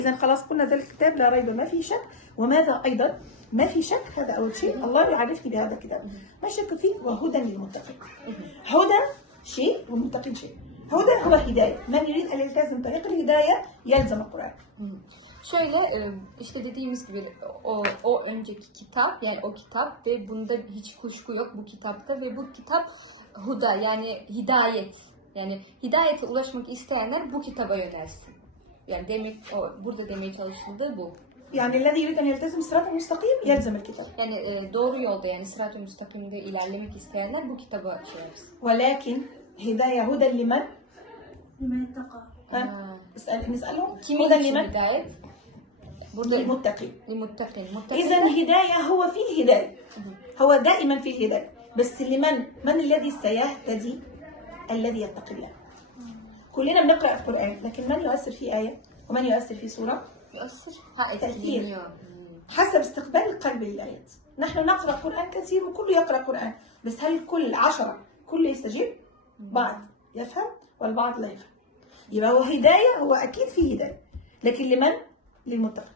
إذا خلاص قلنا ذلك الكتاب لا ريب ما فيه شك. وماذا أيضا ما في شك؟ هذا أول شيء الله يعرفني بهذا الكتاب ما شك فيه. وهدى للمتقين. هدى شيء والمتقين şşey. هدى هو هداية. من يريد أن يلتزم طريق الهداية يلزم القرآن. Şöyle işte dediğimiz gibi o önceki kitap, yani o kitap ve bunda hiç kuşku yok bu kitapta ve bu kitap huda, yani hidayet. Yani hidayete ulaşmak isteyenler bu kitaba yönelsin. Yani demek burada demeye çalışıldığı bu. Yani الذي يريد أن يلتزم صراط المستقيم يلزم الكتاب. Yani doğru yolda, yani sırat-ı müstakimde ilerlemek isteyenler bu kitaba şey yapsın. ولكن هداية هدى لمن؟ لمن اتقى. نسألهم Kimin هدى için لمن؟ hidayet? Burada للمتقين. للمتقين. إذا الهداية هو في الهداية. هو دائما في الهداية. بس لمن؟ من الذي سيهتدي؟ الذي يتقي الله. كلنا بنقرأ القرآن لكن من يؤثر في آية؟ ومن يؤثر في سورة؟ يؤثر. تأثير حسب استقبال القلب للآيات. نحن نقرأ قرآن كثير وكله يقرأ قرآن، بس هل كل 10 كله يستجيب؟ بعض يفهم والبعض لا يفهم. يبقى هو هداية، هو أكيد في هداية، لكن لمن؟ للمتقين.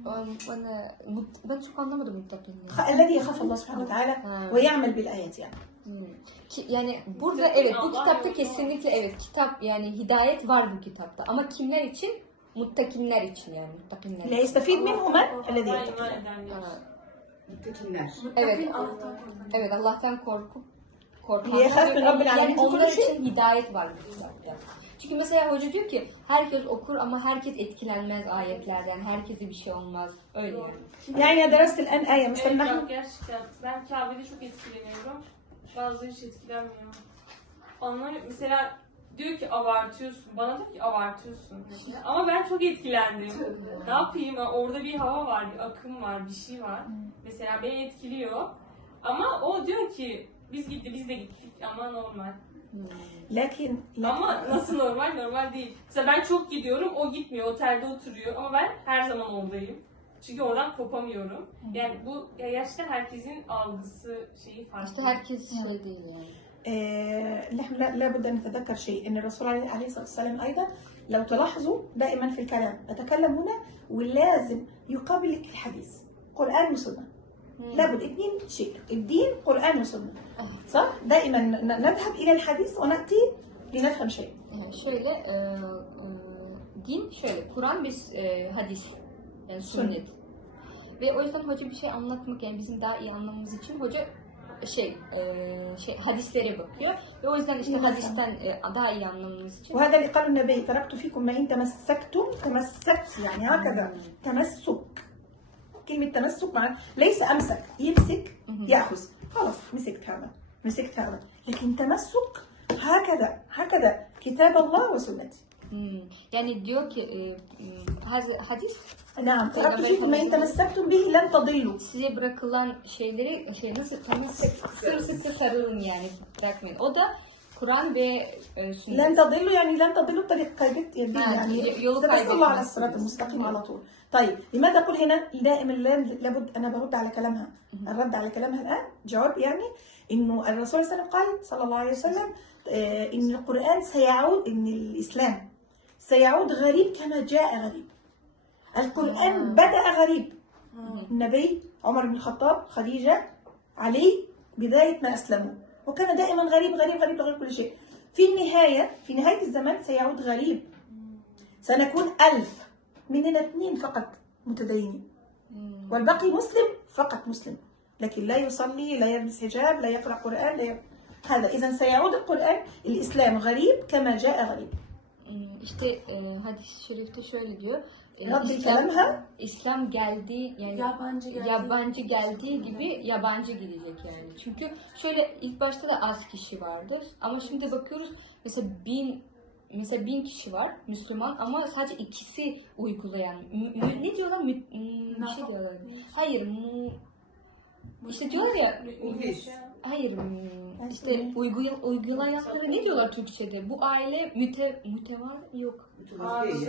Ben çok anlamadım mutlaka. الذي يخاف الله سبحانه وتعالى ويعمل بالآيات yani. Yani burada evet, bu kitapta kesinlikle evet, kitap yani hidayet var bu kitapta ama kimler için? Muttakinler için, yani muttakinler. لا يستفيد منه من؟ الذي يتقي. Muttakinler. Evet. Evet, Allah'tan korkanlar. يخاف من رب العالمين. Yani onlar için hidayet var bu kitapta. Çünkü mesela hoca diyor ki herkes okur ama herkes etkilenmez ayetlerden. Herkese bir şey olmaz. Öyle yani. يعني درست الآن آية مثلا Evet, نحن bak gerçekten ben Kabe'de çok etkileniyorum. Bazıları hiç etkilenmiyor. Onlar mesela diyor ki abartıyorsun. Bana diyor ki abartıyorsun mesela. Ama ben çok etkilendim. Ne yapayım? Orada bir hava var, bir akım var, bir şey var. Mesela beni etkiliyor. Ama o diyor ki biz de gittik ama normal. لكن Ama nasıl normal? Normal değil. Mesela ben çok gidiyorum, o gitmiyor, otelde oturuyor ama ben her zaman oradayım. Çünkü oradan kopamıyorum. Yani bu gerçekten herkesin algısı şeyi farklı. İşte herkes şey değil yani. نحن لابد أن نتذكر شيء أن الرسول عليه الصلاة والسلام أيضا لو تلاحظوا دائما في الكلام أتكلم هنا ولازم يقابل الحديث قرآن وسنة. لابد اثنين شيء، الدين قرآن وسنة، صح؟ دائما نذهب إلى الحديث ونأتي لنفهم شيء. Yani şöyle din şöyle Kur'an ve hadis, yani sünnet. Ve o yüzden hoca bir şey anlatmak, yani bizim daha iyi anlamamız için hoca hadislere bakıyor ve o yüzden işte hadisten daha iyi anlamamız için. وهذا اللي قاله النبي تركت فيكم ما إن تمسكتم تمسكت يعني هكذا تمسك. كلمة تمسك معناها ليس أمسك يمسك يأخذ خلاص مسكت هذا لكن تمسك هكذا كتاب الله وسنتي. Yani diyor ki hadis نعم تركت فيكم ما إن تمسكتم به لن تضلوا. Size bırakılan şeyleri nasıl sımsıkı sarılın, yani bırakmayın. O da Kur'an ve sünnet. لن تضلوا يعني لن تضلوا بطريق كيفية الدين يعني تتصلوا على الصراط المستقيم على طول. طيب لماذا أقول هنا دائما لابد أنا برد على كلامها الرد على كلامها الآن جواب يعني إنه الرسول صلى الله عليه وسلم قال صلى الله عليه وسلم إن القرآن سيعود إن الإسلام سيعود غريب كما جاء غريب. القرآن بدأ غريب. النبي عمر بن الخطاب خديجة علي بداية ما أسلموا وكان دائما غريب لغير كل شيء. في نهاية الزمان سيعود غريب. سنكون 1000 مننا 2 فقط متدينين والباقي مسلم فقط مسلم لكن لا يصلي لا يلبس حجاب لا يقرأ قرآن هذا. إذا سيعود القرآن الإسلام غريب كما جاء غريب. İşte hadis-i şerifte şöyle diyor. İslam geldiği, yani yabancı geldiği gibi yabancı gidecek yani. Çünkü şöyle ilk başta da az kişi vardı ama şimdi bakıyoruz mesela 1000 kişi var Müslüman ama sadece ikisi uygulayan. Ne diyorlar? Bir şey diyorlar. Hayır. İşte diyorlar ya. Hayır. İşte uygulayanları ne diyorlar Türkçe'de? Bu aile mütevar yok.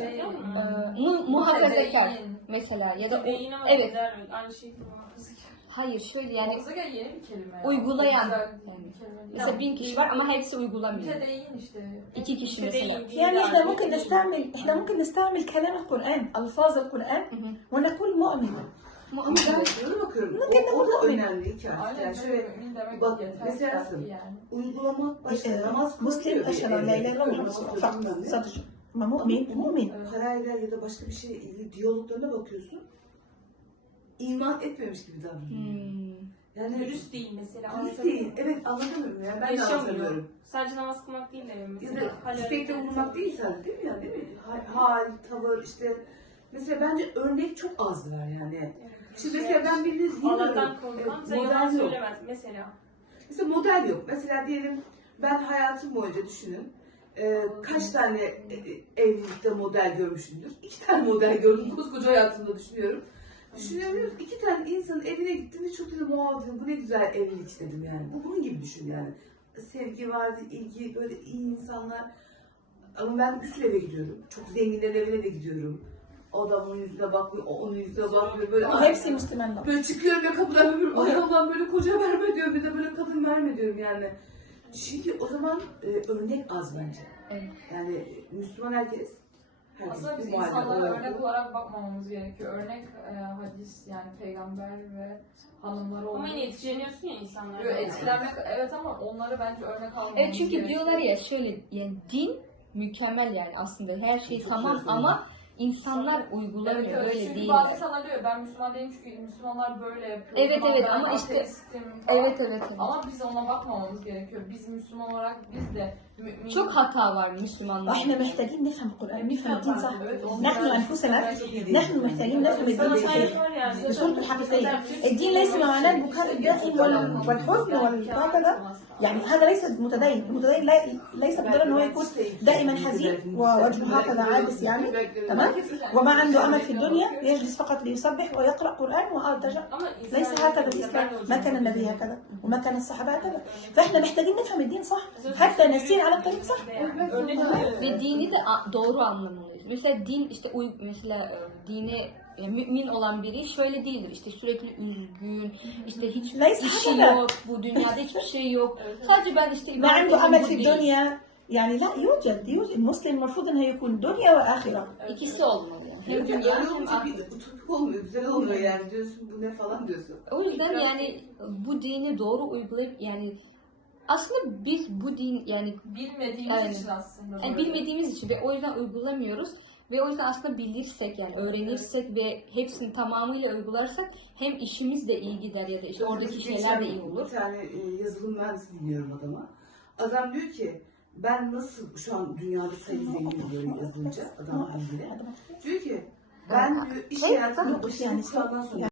Muhafazakar mesela ya da evet. Aynı şey Hayır şöyle yani Muhafaza yeni bir kelime ya. uygulayan. Güzel Yani. bir kelime değil. Mesela 1000 kişi var ama hepsi uygulamıyor. Mütedeyyin işte. 2 kişi Mütedeyyin mesela. değil يعني de احنا ahlak ممكن değil. نستعمل كلام القرآن ألفاظ القرآن ونقول مؤمن. Ama ben şuna bakıyorum. O da önemli ki. Aynen Yani böyle şöyle mümin demek bak, yeter. mesela Kafi yani. uygulamak başka namaz مسلم أشهد أن لا إله إلا الله فقط صدق ما مؤمن مؤمن. Parayla ya da başka bir şeyle ilgili diyaloglarına bakıyorsun. İman etmemiş gibi davranıyor. Yani Dürüst değil mesela. dürüst değil. Evet, anlatamıyorum ya. Ben de Yaşamıyor. anlatamıyorum. Sadece namaz kılmak değil de Ya mesela. da istekte bulunmak değil sadece, değil mi yani, değil mi? Hal, tavır işte. Mesela bence örnek çok az var yani. Şimdi mesela ben birini Allah'tan dinliyorum. korkmam. Sen yalan Model yok. söylemez mesela. Mesela model yok. Mesela diyelim ben hayatım boyunca düşünün. Kaç tane evlilikte model görmüşümdür? 2 tane model gördüm. Koskoca hayatımda düşünüyorum. Düşünüyorum, 2 tane insanın evine gittim ve çok dedim, wow dedim, bu ne güzel evlilik istedim yani. Bu bunun gibi düşün yani. Sevgi vardı, ilgi, böyle iyi insanlar. Ama ben bir sürü eve gidiyorum. Çok zenginlerin evine de gidiyorum. O adamın yüzüne bakmıyor, o onun yüzüne bakmıyor. Böyle وهيبسي Müslümanlar. böyle çıkıyorum ya kapıdan öbür, ay Allah'ım böyle koca verme diyorum, bir de böyle kadın verme diyorum yani. Çünkü o zaman örnek az bence. Evet. Yani Müslüman herkes Aslında biz bir muhalefet insanlara olarak örnek bu. olarak bakmamamız gerekiyor. Örnek hadis yani peygamber ve hanımları Ama olmak. yine etkileniyorsun ya insanlardan. Etkilenmek evet ama onları bence örnek almamız Evet çünkü gerekiyor. diyorlar ya şöyle yani din mükemmel yani aslında her şey Çok tamam güzel ama insanlar uygulamıyor Evet, öyle çünkü değil. bazı Yani. insanlar diyor ben Müslüman değilim çünkü Müslümanlar böyle yapıyor. Evet, O zaman evet, ben ama işte- ateistim falan. Evet. Ama biz ona bakmamamız gerekiyor. Biz Müslüman olarak biz de mümin. Çok hata var Müslümanlar. احنا محتاجين نفهم القرآن نفهم الدين صح. Evet, نحن أنفسنا نحن محتاجين نفهم الدين Sana الحقيقي saygı var yani. بصورته الحقيقية. الدين ليس معناه البكاء الدائم والحزن والهكذا. يعني هذا ليس المتدين. المتدين ليس بدل أنه يكون دائما حزين ووجهه هكذا عابس يعني تمام. وما عنده أمل في الدنيا يجلس فقط ليسبح ويقرأ قرآن وارتجع. Ama ليس هكذا الإسلام. ما كان النبي هكذا وما كان الصحابة هكذا. فإحنا محتاجين نفهم الدين صح حتى نسير على الطريق صح. Örnek Ve dini de doğru anlamalıyız. Mesela din işte mesela dine mümin olan biri şöyle değildir. İşte sürekli üzgün, işte hiç Neyse, işi hakikaten. yok, bu dünyada hiçbir şey yok. Sadece ben işte ما ibadet عنده ediyorum, أمل bu في değil. الدنيا يعني لا يوجد المسلم المفروض أنه يكون دنيا وآخرة. İkisi olmalı yani. Hem Öyle dünya hem olunca ahiret. bir utopik olmuyor, güzel olmuyor yani diyorsun, bu ne falan diyorsun. O yüzden yani bu dini doğru uygulayıp yani aslında biz bu din yani bilmediğimiz Aynen. için aslında. Yani böyle. bilmediğimiz için ve o yüzden uygulamıyoruz. Ve o yüzden aslında bilirsek yani öğrenirsek ve hepsini tamamıyla uygularsak hem işimiz de iyi gider ya da işte oradaki şeyler de iyi olur. Bir tane yazılım mühendisi dinliyorum adama. Adam diyor ki ben nasıl şu an dünyada sayı zengin diyor yazılımcı adam ilgili. Diyor ki ben diyor iş hayatının başını kuraldan sonra